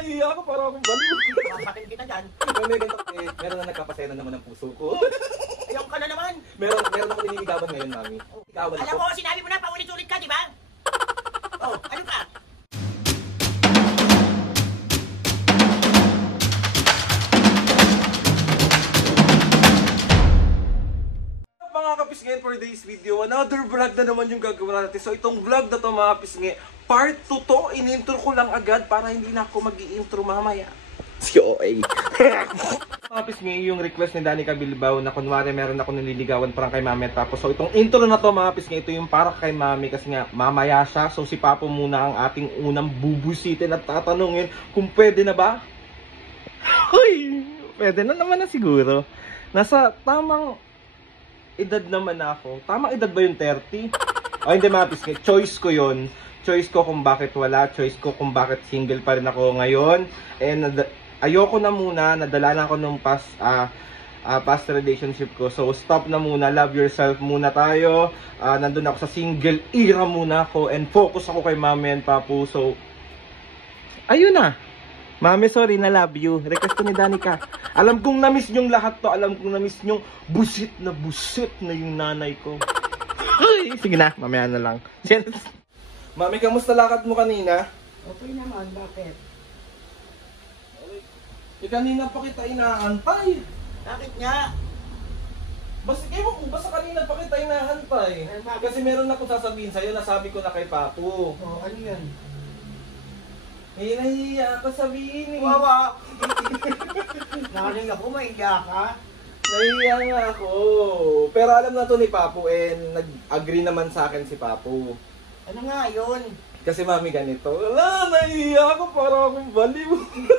nahihiya ako para akong baliw. Papakin kita dyan. Meron na nagkapasena naman ang puso ko. Ayaw ka na naman. Meron ako nililigawan ngayon, mami. Ikawan Alam ko. mo, sinabi mo na, paulit-ulit ka, di ba? Oh, ano ka? Mga kapisngi, for today's video, another vlog na naman yung gagawin natin. So itong vlog na to mga kapisngi, part 2 to, in-intro ko lang agad para hindi na ako mag-i-intro mamaya. Si OA. Mga kapisngi, yung request ni Danica Bilbao na kunwari meron ako nililigawan parang kay mami at papo. So itong intro na to mga kapisngi, ito yung para kay mami kasi nga mamaya siya. So si papo muna ang ating unang bubusitin at tatanungin kung pwede na ba? Hoy, pwede na naman na siguro. Nasa tamang edad naman ako. Tamang edad ba yung 30? O hindi mga pisngi, choice ko yon. Choice ko kung bakit wala. Choice ko kung bakit single pa rin ako ngayon. And ayoko na muna. Nadala na ako nung past relationship ko. So stop na muna. Love yourself muna tayo. Nandun ako sa single era muna ako. And focus ako kay mami and papu. So ayun na. Mami, sorry na love you. Request ko ni Danica. Alam kong na-miss nyong lahat to. Alam kong na-miss nyong busit na yung nanay ko. Ay, sige na, mamaya na lang. Mami, kamusta lakad mo kanina? Okay naman, bakit? Kanina pa kita inaantay. Bakit nga? Basta kanina pa kita inaantay. Kasi meron akong sasabihin sa'yo, nasabi ko na kay Papu. Oh, ano yan? Nahihiya ka sabihin eh. Wawa! Nakaling ako, mahiya ka. Nahihiya nga ako. Pero alam na to ni Papu and nag-agree naman sa akin si Papu. Ano nga yun? Kasi mami ganito. Wala, nahihiya ako para akong baliw.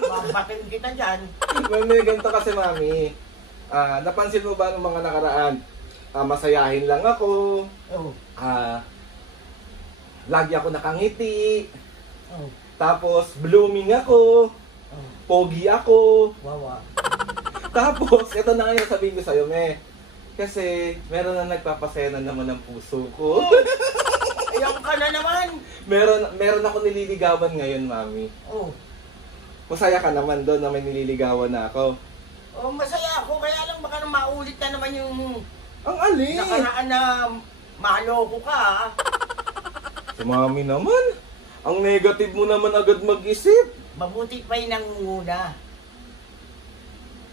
Papakin kita dyan. Mami, ganito kasi mami. Napansin mo ba nung mga nakaraan? Masayahin lang ako. Oh. Lagi ako nakangiti. Oh. Tapos blooming ako. Oh. Pogi ako. Wawa. Tapos, ito na ngayon sabihin ko sa'yo, me. Kasi, meron na nagpapasena naman ng puso ko. Ayaw ka na naman. meron ako nililigawan ngayon, mami. Oh. Masaya ka naman doon na may nililigawan na ako. Oh, masaya ako. Kaya lang baka maulit na naman yung Ang alin? nakaraan na maloko ka. Si mami naman. Ang negative mo naman agad mag-isip. Mabuti pa yun ang muna.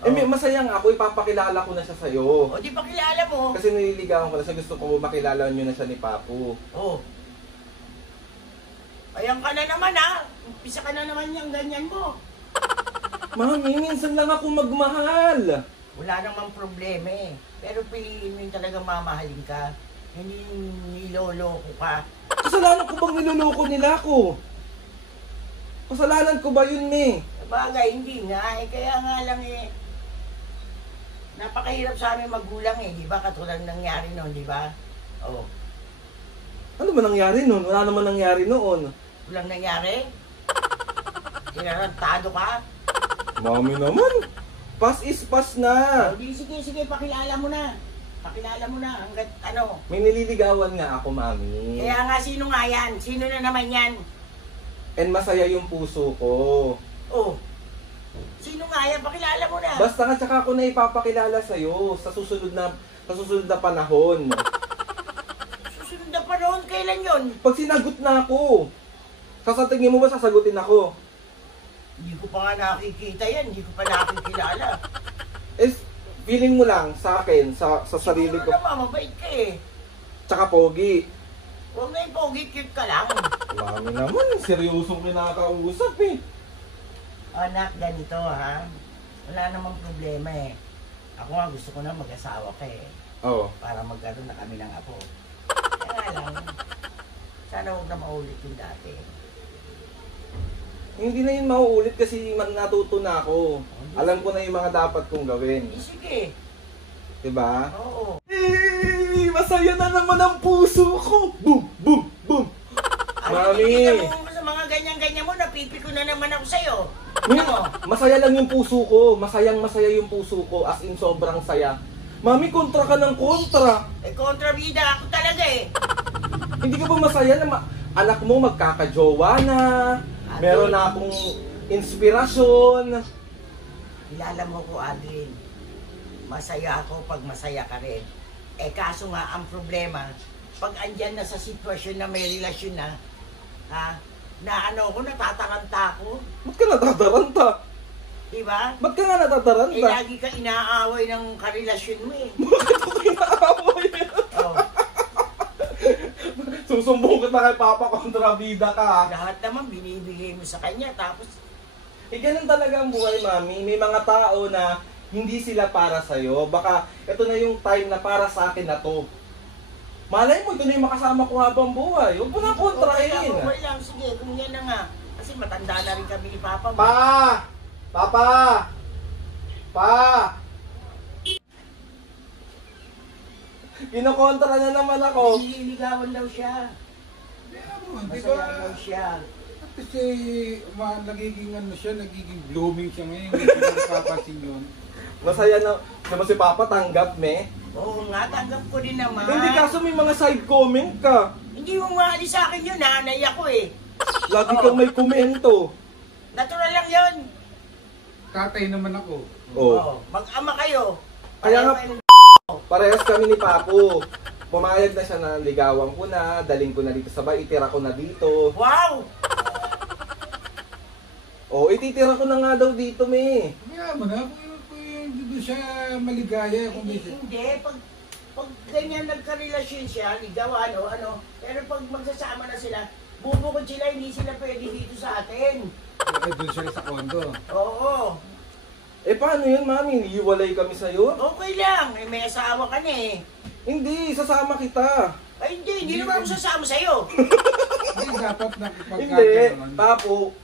Masaya nga ako. Ipapakilala ko na siya sa'yo. O di pa kilala mo. Kasi nililigawan ko na siya. Gusto ko makilala nyo na siya ni Papu. Oh. Ayan ka na naman ha. Umpisa ka na naman yung ganyan mo. Mami, minsan lang ako magmahal. Wala namang problema eh. Pero piliin mo yung talagang mamahalin ka. Hindi niloloko ka. Kasalanan ko bang niloloko nila ako? Kasalanan ko ba yun eh? Bagay, hindi nga eh. Kaya nga lang eh. Napakahirap sa aming magulang eh. Di ba? Katulad nangyari noon, di ba? Oh. Ano ba nangyari noon? Wala naman nangyari noon. Walang nangyari? Tinarantado ka? Mami naman. Pass is pass na. Oh, di, sige, pakilala mo na. Pakilala mo na hanggat ano. May nililigawan nga ako, mami. Kaya nga, sino nga yan? Sino na naman yan? And masaya yung puso ko. Oh. Sino nga yan? Pakilala mo na. Basta nga tsaka ako na ipapakilala sa'yo sa susunod na panahon. Susunod na panahon, kailan yon? Pag sinagot na ako, sasatingin mo ba sasagutin ako? Hindi ko pa nga nakikita yan. Hindi ko pa nakikilala. Feeling mo lang sa akin, sa sarili ko. Siguro naman, mabait ka eh. Tsaka pogi. Huwag na yung pogi, cute ka lang. Mami naman, seryosong kinakausap eh. Anak, ganito ha. Wala namang problema eh. Ako nga gusto ko na mag-asawa ka eh. Oo. Para magkaroon na kami ng apo. Kaya lang, sana huwag na maulit yung dati. Hindi na yun mauulit kasi natuto na ako. Alam ko na yung mga dapat kong gawin. Sige. Diba? Oo. Masaya na naman ang puso ko! Boom! Boom! Boom! Mami! Mo, sa mga ganyan-ganyan mo, napipiko na naman ako sa'yo. Masaya lang yung puso ko. Masayang-masaya yung puso ko. As in, sobrang saya. Mami, kontra ka ng kontra. Kontrabida ako talaga eh. Hindi ka ba masaya na anak mo magkakajowa na? Meron na akong inspirasyon. Kilala mo ko, Aldrin. Masaya ako pag masaya ka rin. Eh kaso nga, ang problema, pag andyan na sa sitwasyon na may relasyon na, na ano ko, natataranta ako. Ba't ka natataranta? Diba? Ba't ka nga Eh natataranta? lagi ka inaaway ng karelasyon mo eh. Bakit ako inaaway? Oh, Susumbong kita kay Papa kontrabida ka ha. lahat naman binibigay mo sa kanya, tapos Eh, ganun talaga ang buhay, Mami. May mga tao na hindi sila para sa'yo. Baka ito na yung time na para sa akin na to. Malay mo, ito na yung makasama ko habang buhay. Huwag mo nang kontrahin. Okay lang, sige, kung yan na nga. Kasi matanda na rin kami ni Papa mo. Pa! Papa! Pa! Kinokontra na naman ako. Nililigawan daw siya. Di Masaya ba? daw siya. Kasi nagiging ano siya, nagiging blooming siya ngayon. Hindi ko napapansin yun. Masaya na naman si Papa, tanggap me. Oo nga, tanggap ko din naman. Hindi kaso may mga side comment ka. Hindi mo maalis sa akin yun, nanay ako eh. Lagi kang may komento. Natural lang yun. Tatay naman ako. Oh. Mag-ama kayo. Kaya nga- Pareho kayong Parehas kami ni Papo. Pumayag na siya na ligawan ko na, daling ko na dito sa bahay, itira ko na dito. Wow! Oh, ititira ko na nga daw dito, me. Kaya mo na, kung doon siya maligaya. Kung may... Hindi, pag ganyan nagka-relasyon siya, ligaw, ano, pero pag magsasama na sila, bubukod sila, hindi sila pwede dito sa atin. Doon siya sa kondo. Oo. Eh, paano yun, Mami? Hiwalay kami sa'yo? Okay lang, eh, may asawa ka na eh. Hindi, sasama kita. Ay hindi naman ako sasama sa'yo. Hindi, dapat nakipagkaka Hindi, naman. Papo,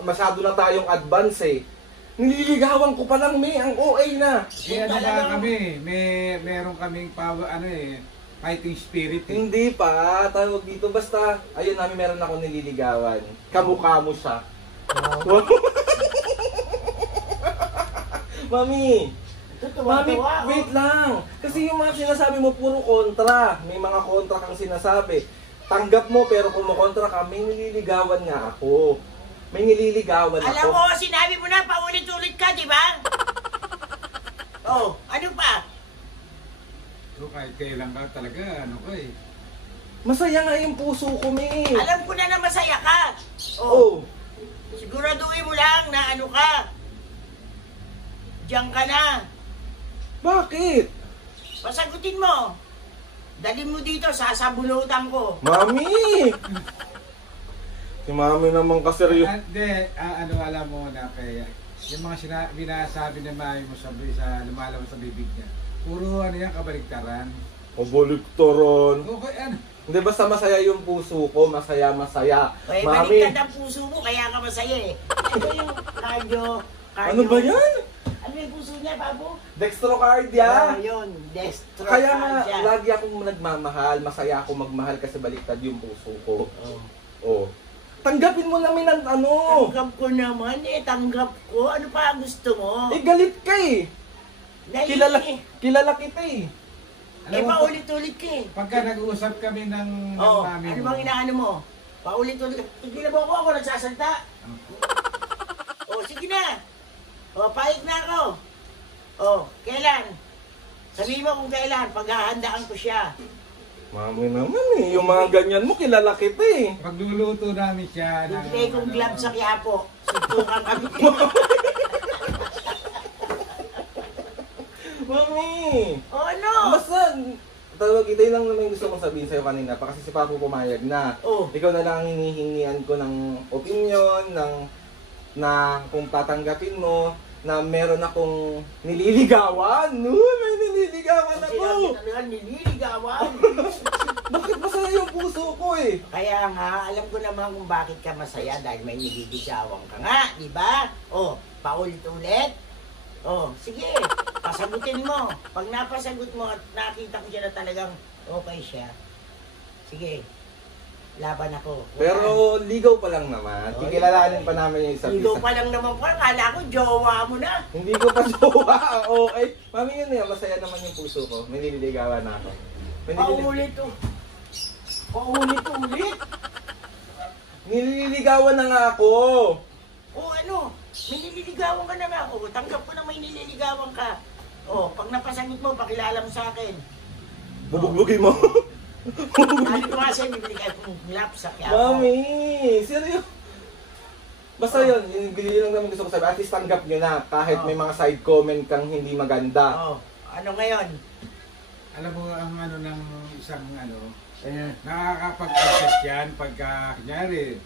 masyado na tayong advance eh. Nililigawan ko pa lang, me. Ang OA na. Eh, ano ba kami? Meron kaming power, fighting spirit eh. Hindi pa, tawag dito. Basta, ayun namin meron ako nililigawan. Kamukha mo siya. Wow. Mami, Mami, Tutuwa-tuwa ako. wait lang. Kasi yung mga sinasabi mo, puro kontra. May mga kontra kang sinasabi. Tanggap mo, pero kumukontra ka, may nililigawan nga ako. May nililigawan Alam ako. mo, sinabi mo na, paulit-ulit ka, di ba? Oh, ano pa? So, kahit kailan ka talaga, ano ko eh. Masaya nga yung puso ko, me. Alam ko na masaya ka. Oh. Siguraduhin mo lang na ano ka. Diyan ka na. Bakit? Pasagutin mo. Dalhin mo dito, sasabunutan ko. Mami! Si Mami naman kaseryo. Hindi, alam mo na kaya, yung mga binasabi na mami mo sa lumalabas sa bibig niya, puro yan, kabaliktaran. Kabaliktaran. Okay, Hindi, basta masaya yung puso ko. Masaya. Kaya Mami, baliktad ang puso mo, kaya ka masaya eh. Ano yung cardio? ano ba yan? Ano yung puso niya, babo? Dextrocardia. Yun, destro. Kaya nga, lagi akong nagmamahal. Masaya ako magmahal kasi baliktad yung puso ko. Oh. Tanggapin mo namin ang ano. Tanggap ko naman eh, tanggap ko. Ano pa ang gusto mo? Eh, galit ka eh. Kilala kita eh. Eh, paulit-ulit ka eh. pagka nag-uusap kami ng Oo, mami ano mo, bang inaano mo? Paulit-ulit. Tigil mo ako nagsasalta. O, sige na. O, pahit na ako. O, kailan? Sabihin mo kung kailan, paghahandaan ko siya. Mami naman eh. Yung mga ganyan mo, kilala kita eh. pagluluto namin siya ng... Bibigay kong glove sa Quiapo. Suntukan kami. Mami! O, ano? Basta, tawag ito yun lang naman yung gusto kong sabihin sa'yo kanina pa kasi si Papo pumayag na. Oh. Ikaw na lang ang hinihingian ko ng opinion, na kung tatanggapin mo, na meron akong nililigawan. May nililigawan Kasi ako! namin ano yan, nililigawan. Bakit masaya yung puso ko eh? Kaya nga, alam ko naman kung bakit ka masaya dahil may nililigawan ka nga, di ba? O, paulit-ulit. O, sige, pasagutin mo. Pag napasagot mo at nakita ko siya na talagang okay siya, sige, laban ako. Pero ligaw pa lang naman. Oh, Kikilalanin pa namin yung isa't Ligaw isa. pa lang naman po, kala ko jowa mo na. Hindi ko pa jowa. Okay. Mami yun eh, masaya naman yung puso ko. May nililigawan na ako. May Paulit-ulit. Nililigawan na nga ako. O ano, may nililigawan ka na nga. O, tanggap ko na may nililigawan ka. O, pag napasagot mo, pakilala mo sa akin. Bubugbugin mo. Sabi ko nga sa'yo, bibili ka kong glove sa Quiapo. Mami, seryo. Basta yun lang naman gusto ko sabi. At least tanggap nyo na kahit may mga side comment kang hindi maganda. O, ano ngayon? Alam mo, ang ano ng isang ano, nakakapag-process yan pagka, kunyari,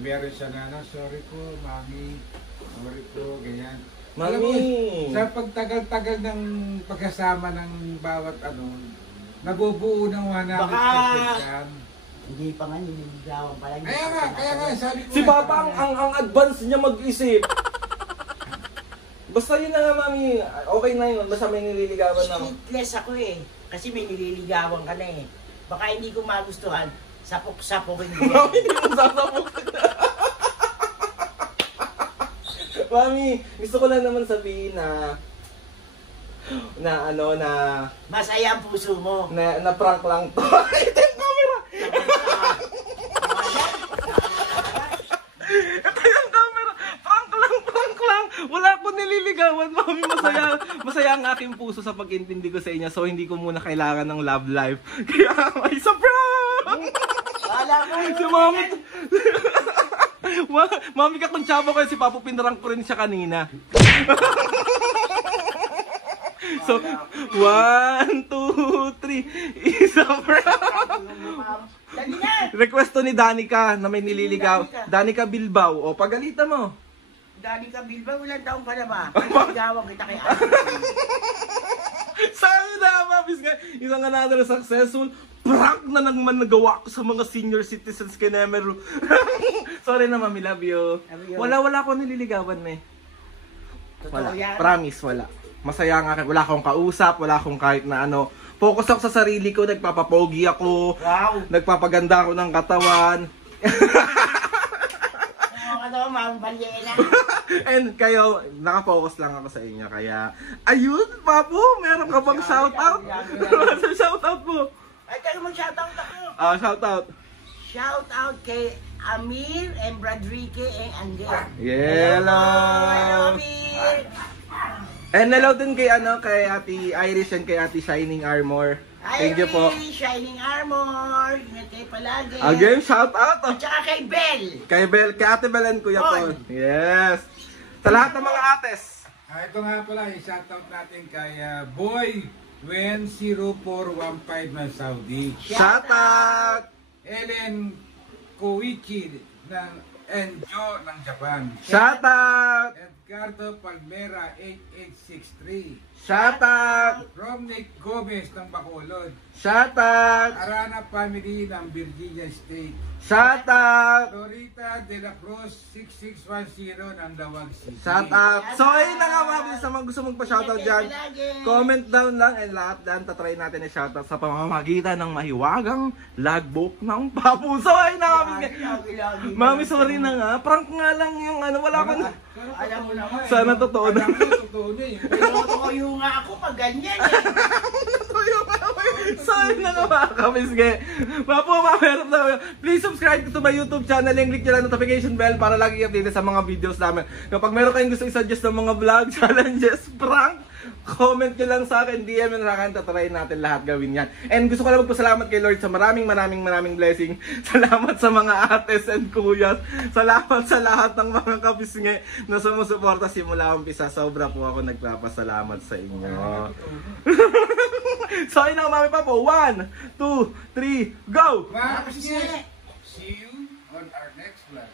meron siya na, ano, sorry po, mami, sorry po, ganyan. Alam mo, Mami! sa pagtagal-tagal ng pagkasama ng bawat ano, nabubuo ng 100% yan. Hindi pa nga nililigawan pala. Kaya nga, sabi ko Si nga, Papa ang advance niya mag-isip. Basta yun na nga, Mami. Okay na yun. Basta may nililigawan na. Sleepless ako eh. Kasi may nililigawan ka na eh. Baka hindi ko magustuhan. Sapok-sapokin ko. Mami, hindi mo sasabok. Mami, gusto ko lang naman sabihin na ano, na Masaya ang puso mo. na prank lang to. Ito yung camera! Ito yung camera! Prank lang! Wala ko nililigawan, Mami. Masaya ang aking puso sa pag-intindi ko sa inyo. So, hindi ko muna kailangan ng love life. Kaya, ay, sa prank! Wala ko. Si Mami... Mami ka kung tsaba ko si Papo, pinarang ko rin siya kanina. So, 1, 2, 3, isa prank! Dali na! Request to ni Danica na may nililigaw. Danica Bilbao. O, pagalita mo. Dali ka, Bilba, walang taong ka na ba? Nililigawan kita kay Ate. Sabi na, Mabis nga, isang another successful prank na naman nagawa ko sa mga senior citizens kay Nemeru. Sorry na, Mami, love you. Love you. Wala ko nililigawan, eh. Totoo yan. Promise, wala. Masaya nga, wala akong kausap, wala akong kahit na ano. Focus ako sa sarili ko, nagpapapogi ako, Wow! nagpapaganda ako ng katawan. Ano ka daw, Ma'am Balyena? And kayo, nakafocus lang ako sa inyo. Kaya, ayun, Papo, meron ka bang shoutout? Shoutout mo. Ay, tayo mag-shoutout ako. Shoutout. Shoutout kay Amir and Bradrique and Angel. Hello. Hello, Amir! And hello din kay Ate Iris and kay Ate Shining Armor. Thank you po. Shining Armor. Ingat kayo palagi. Again, shoutout. At saka kay Bell. Kay Ate Bel and Kuya Paul. Yes. Sa lahat ng mga ates. ito nga pala, i-shoutout natin kay Boy Wen 0415 ng Saudi. Shoutout. Ellen Koichi ng Enjo ng Japan. Shoutout. Edgardo Palmera 8863. Shoutout. Romnick Gomez ng Bacolod. Shoutout. Arana Family ng Virginia State. Shoutout. Lorita De La Cruz 6610 ng Dawag City. Shoutout. So ayun na nga, Mabis, sa mga gusto magpa-shoutout dyan, comment down lang and lahat dyan tatry natin i-shoutout sa pamamagitan ng mahiwagang logbook ng Papo. So ayun na, Mabis. Mami, sorry na nga. Prank nga lang yung ano, wala akong... Alam mo naman. Sana totoo na. Alam mo, totoo na eh. Pero tukoyo nga ako pag ganyan eh. So ayun na nga, mga kabisge. Papo, meron na. Please subscribe to my YouTube channel and click nyo lang notification bell para lagi updated sa mga videos namin. Kapag meron kayong gusto i-suggest ng mga vlog, challenges, prank, comment nyo lang sa akin, DM nyo sa akin, tatry natin lahat gawin yan. And gusto ko lang magpasalamat kay Lord sa maraming blessing. Salamat sa mga ates and kuyas. Salamat sa lahat ng mga kabisge na sumusuporta simula umpisa. Sobra po ako nagpapasalamat sa inyo. So ayun na, Mami Papo. 1, 2, 3, go! Mga kapatid, see you on our next vlog.